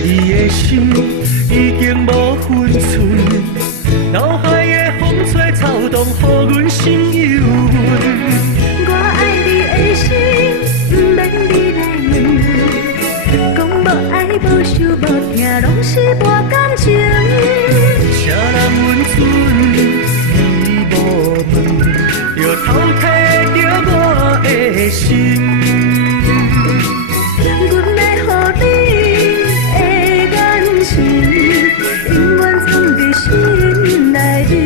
你的心已经无分寸，脑海的风吹草动，予阮心犹豫。我爱你的心，不免你来问，讲无爱无想无听，拢是无感情。谁人温存你无问，又偷摕着我的心。阮要予你的眼神，永远藏在心内面。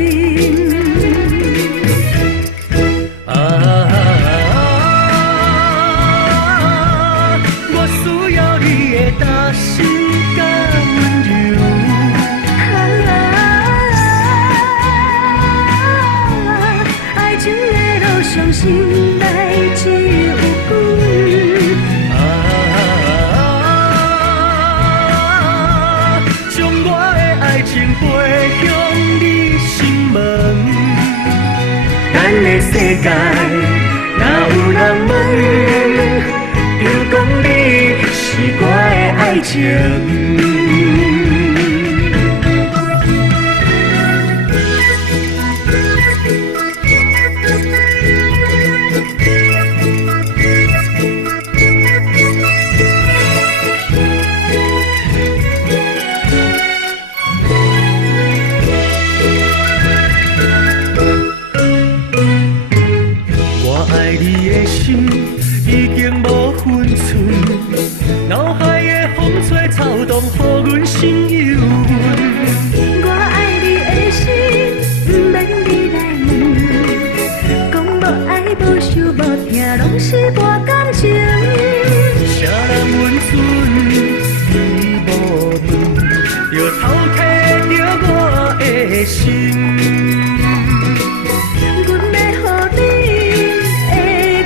我需要你的担心甲温柔。爱情的路上，心内只有阮。将我的爱情背向你心门。咱的世界哪有人问？就讲你是我的爱情。我爱你的心已经无分寸，脑海的风吹草动，予阮心犹豫。我爱你的心，不免你来问，讲无爱无想无听，拢是无感情。谁人温存你无问，又偷摕着我的心。阮要予你的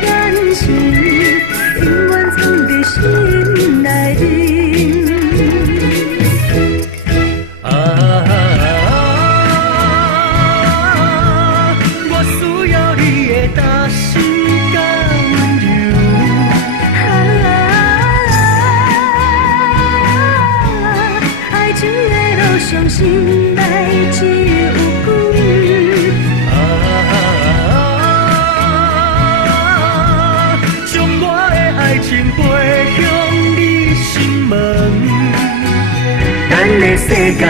眼神，永远藏在心内面。我需要你的担心甲温柔。爱情的路上，心内只有阮。将我的爱情背向你心门。咱的世界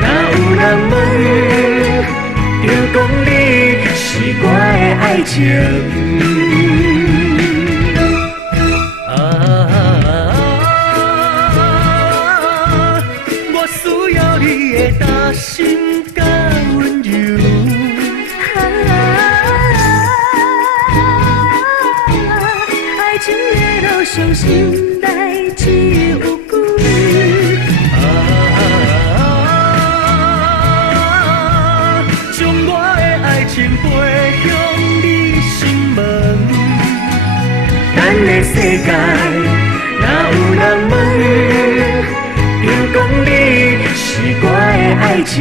哪有人问？就讲你是我的爱情。我需要你的担心甲温柔。爱情的路上，心内只有阮。将我的爱情背向你心门。咱的世界哪有人问？就讲你是我的爱情。